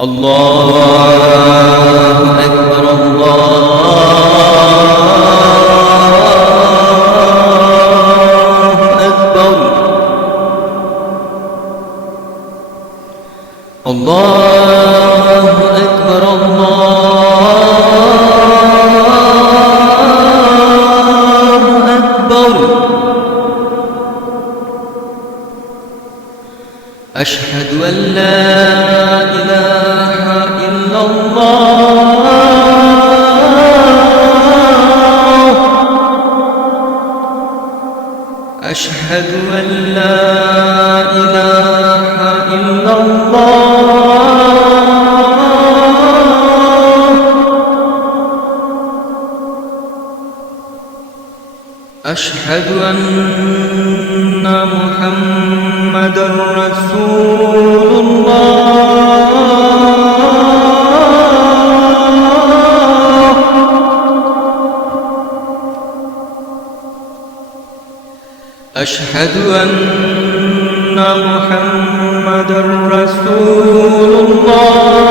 الله أكبر الله أكبر الله أكبر الله أكبر أشهد أن لا إله إلا الله أشهد أن لا إله إلا الله أشهد أن محمدًا رسول الله أشهد أن محمدًا رسول الله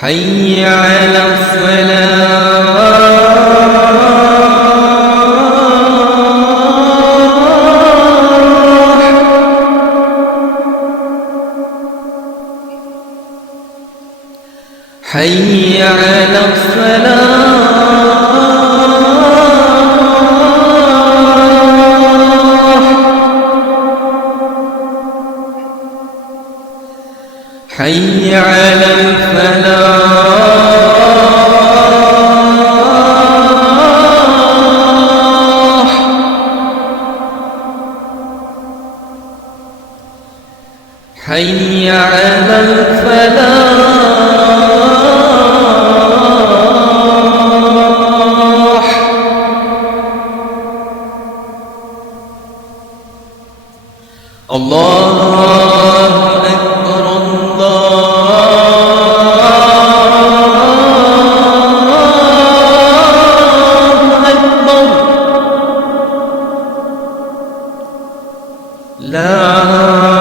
حي على الصلاة حي على الصلاة حي على الفلاح حي على الفلاح الله أكبر الله أكبر لا